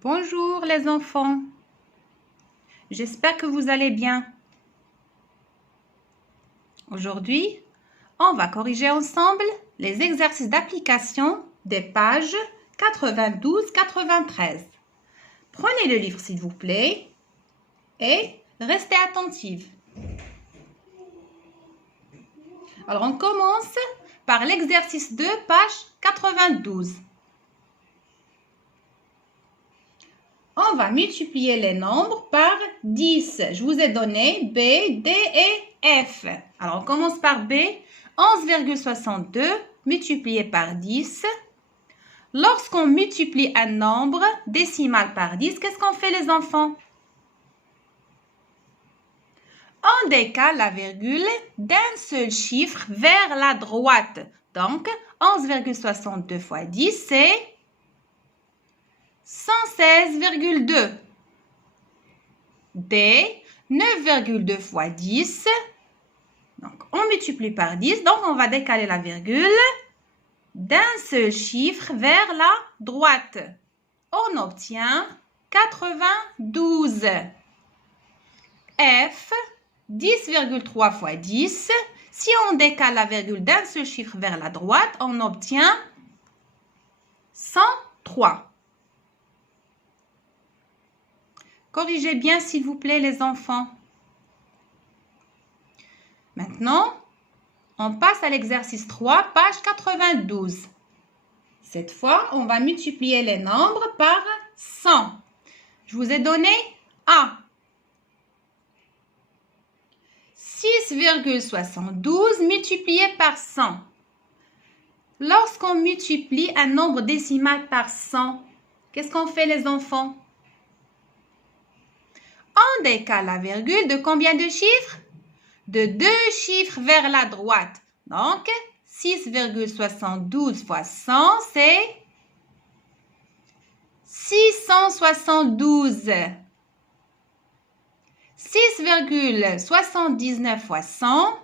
Bonjour les enfants, j'espère que vous allez bien. Aujourd'hui, on va corriger ensemble les exercices d'application des pages 92-93. Prenez le livre s'il vous plaît et restez attentifs. Alors on commence par l'exercice 2, page 92. On va multiplier les nombres par 10. Je vous ai donné B, D et F. Alors, on commence par B. 11,62 multiplié par 10. Lorsqu'on multiplie un nombre décimal par 10, qu'est-ce qu'on fait les enfants? On décale la virgule d'un seul chiffre vers la droite. Donc, 11,62 fois 10, c'est 116,2. D, 9,2 fois 10. Donc, on multiplie par 10. Donc, on va décaler la virgule d'un seul chiffre vers la droite. On obtient 92. F, 10,3 fois 10. Si on décale la virgule d'un seul chiffre vers la droite, on obtient 103. Corrigez bien, s'il vous plaît, les enfants. Maintenant, on passe à l'exercice 3, page 92. Cette fois, on va multiplier les nombres par 100. Je vous ai donné A. 6,72 multiplié par 100. Lorsqu'on multiplie un nombre décimal par 100, qu'est-ce qu'on fait, les enfants? On décale la virgule de combien de chiffres? De 2 chiffres vers la droite. Donc, 6,72 fois 100, c'est 672. 6,79 fois 100,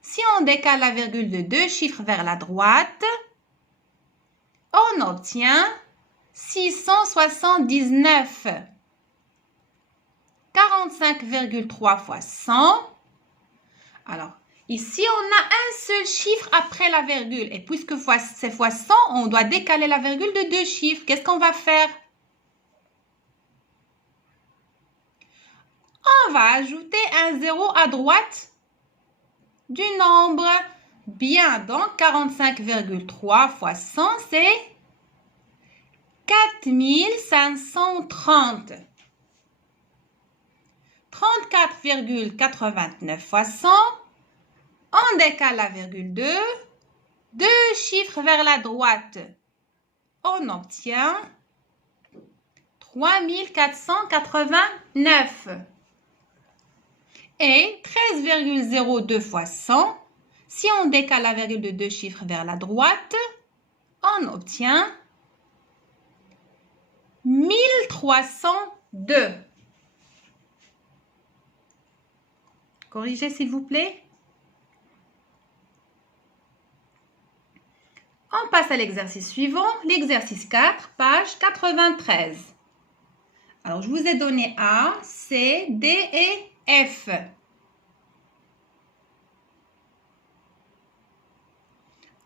si on décale la virgule de 2 chiffres vers la droite, on obtient 679. 45,3 fois 100. Alors, ici, on a un seul chiffre après la virgule. Et puisque c'est fois 100, on doit décaler la virgule de 2 chiffres. Qu'est-ce qu'on va faire? On va ajouter un 0 à droite du nombre. Bien, donc 45,3 fois 100, c'est 4530. 34,89 fois 100, on décale la virgule de 2 chiffres vers la droite. On obtient 3489. Et 13,02 fois 100, si on décale la virgule de 2 chiffres vers la droite, on obtient 1302. Corrigez s'il vous plaît. On passe à l'exercice suivant, l'exercice 4, page 93. Alors, je vous ai donné A, C, D et F.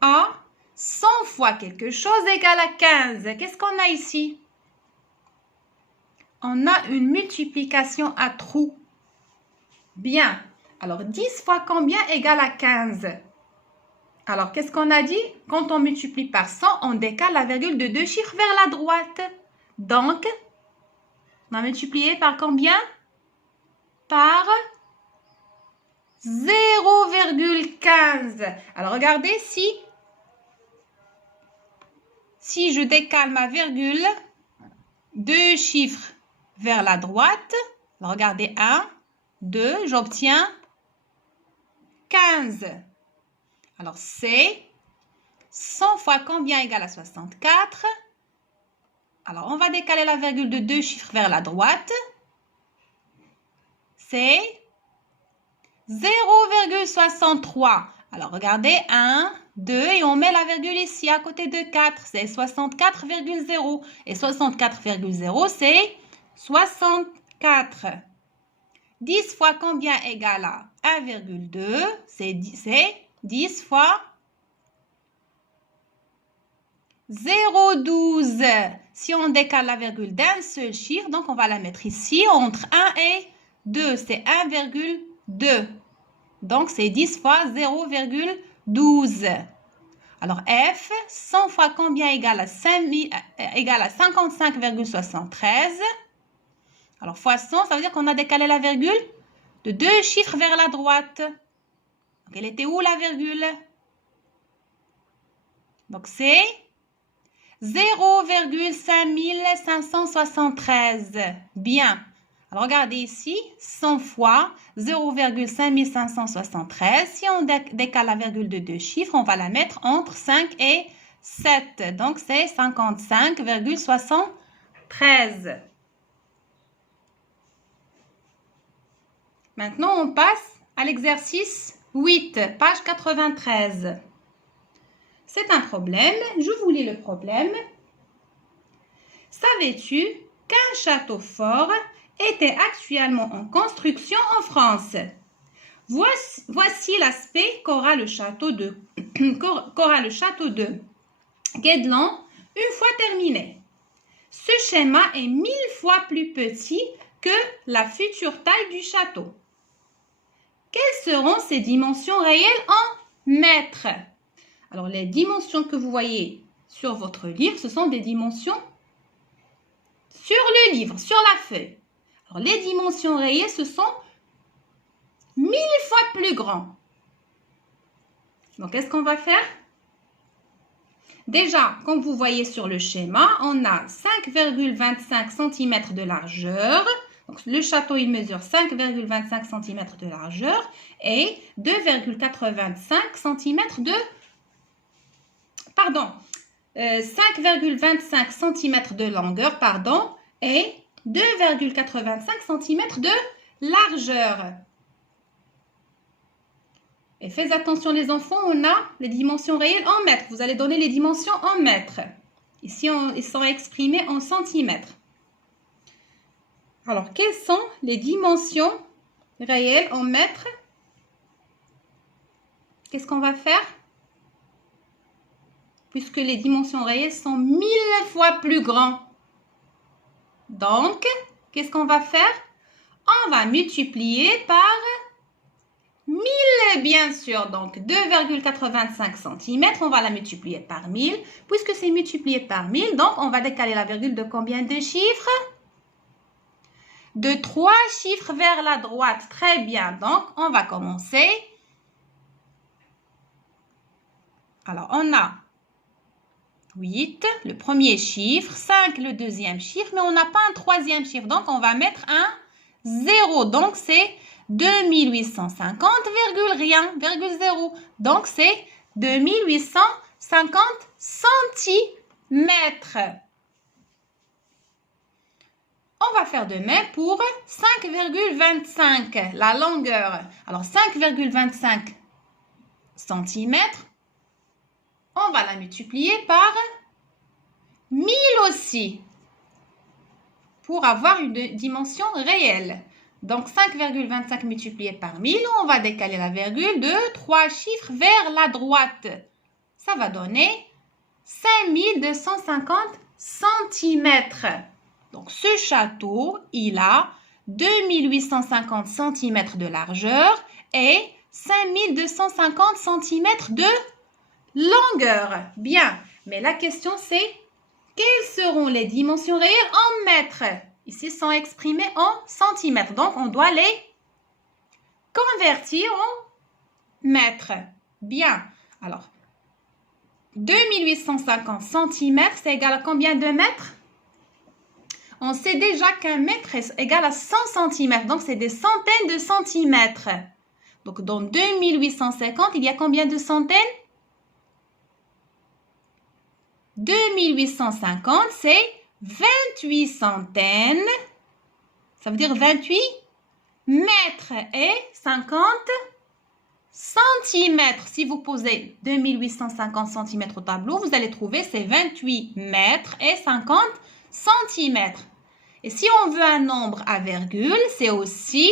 A, 100 fois quelque chose égale à 15. Qu'est-ce qu'on a ici? On a une multiplication à trous. Bien. Alors, 10 fois combien égale à 15? Alors, qu'est-ce qu'on a dit? Quand on multiplie par 100, on décale la virgule de 2 chiffres vers la droite. Donc, on a multiplié par combien? Par 0,15. Alors, regardez si je décale ma virgule, 2 chiffres vers la droite. Alors, regardez, 1, 2, j'obtiens 15. Alors, c'est 100 fois combien égale à 64? Alors, on va décaler la virgule de 2 chiffres vers la droite. C'est 0,63. Alors, regardez, 1, 2, et on met la virgule ici à côté de 4. C'est 64,0. Et 64,0, c'est 64. 10 fois combien égale à 1,2? C'est 10 fois 0,12. Si on décale la virgule d'un seul chiffre, donc on va la mettre ici entre 1 et 2. C'est 1,2. Donc, c'est 10 fois 0,12. Alors, F, 100 fois combien égale à 55,73. Alors, fois 100, ça veut dire qu'on a décalé la virgule de 2 chiffres vers la droite. Donc, elle était où la virgule? Donc, c'est 0,5573. Bien. Alors, regardez ici, 100 fois 0,5573. Si on décale la virgule de 2 chiffres, on va la mettre entre 5 et 7. Donc, c'est 55,73. Maintenant, on passe à l'exercice 8, page 93. C'est un problème. Je vous lis le problème. Savais-tu qu'un château fort était actuellement en construction en France? Voici l'aspect qu'aura le château de Guédelon une fois terminé. Ce schéma est 1000 fois plus petit que la future taille du château. Quelles seront ses dimensions réelles en mètres? Alors, les dimensions que vous voyez sur votre livre, ce sont des dimensions sur le livre, sur la feuille. Alors, les dimensions réelles, ce sont 1000 fois plus grand. Donc, qu'est-ce qu'on va faire? Déjà, comme vous voyez sur le schéma, on a 5,25 cm de largeur. Donc, le château, il mesure 5,25 cm de largeur et 2,85 cm de... Pardon, 5,25 cm de longueur, pardon, et 2,85 cm de largeur. Et faites attention les enfants, on a les dimensions réelles en mètres. Vous allez donner les dimensions en mètres. Ici, ils sont exprimés en centimètres. Alors, quelles sont les dimensions réelles en mètres? Qu'est-ce qu'on va faire? Puisque les dimensions réelles sont 1000 fois plus grands. Donc, qu'est-ce qu'on va faire? On va multiplier par 1000, bien sûr. Donc, 2,85 cm, on va la multiplier par 1000. Puisque c'est multiplié par 1000, donc on va décaler la virgule de combien de chiffres? De 3 chiffres vers la droite. Très bien. Donc, on va commencer. Alors, on a 8, le premier chiffre, 5, le deuxième chiffre, mais on n'a pas un troisième chiffre. Donc, on va mettre un 0. Donc, c'est 2850, rien, virgule 0. Donc, c'est 2850 centimètres. On va faire de même pour 5,25, la longueur. Alors, 5,25 centimètres. On va la multiplier par 1000 aussi pour avoir une dimension réelle. Donc, 5,25 multiplié par 1000, on va décaler la virgule de 3 chiffres vers la droite. Ça va donner 5250 centimètres. Donc, ce château, il a 2850 centimètres de largeur et 5250 centimètres de longueur. Bien, mais la question c'est, quelles seront les dimensions réelles en mètres? Ici, sont exprimées en centimètres. Donc, on doit les convertir en mètres. Bien, alors, 2850 centimètres, c'est égal à combien de mètres? On sait déjà qu'un mètre est égal à 100 centimètres. Donc, c'est des centaines de centimètres. Donc, dans 2850, il y a combien de centaines? 2850, c'est 28 centaines. Ça veut dire 28 mètres et 50 centimètres. Si vous posez 2850 cm au tableau, vous allez trouver c'est 28 mètres et 50 centimètres. Et si on veut un nombre à virgule, c'est aussi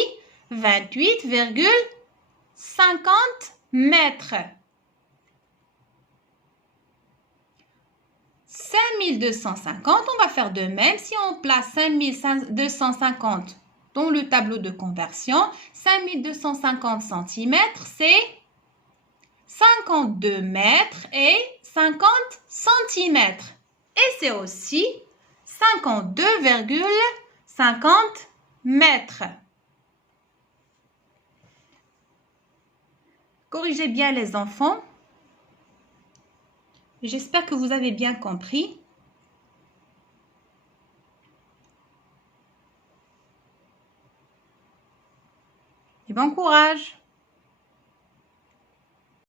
28,50 mètres. 5250, on va faire de même. Si on place 5250 dans le tableau de conversion, 5250 cm, c'est 52 mètres et 50 cm. Et c'est aussi 52,50 mètres. Corrigez bien les enfants. J'espère que vous avez bien compris. Et bon courage!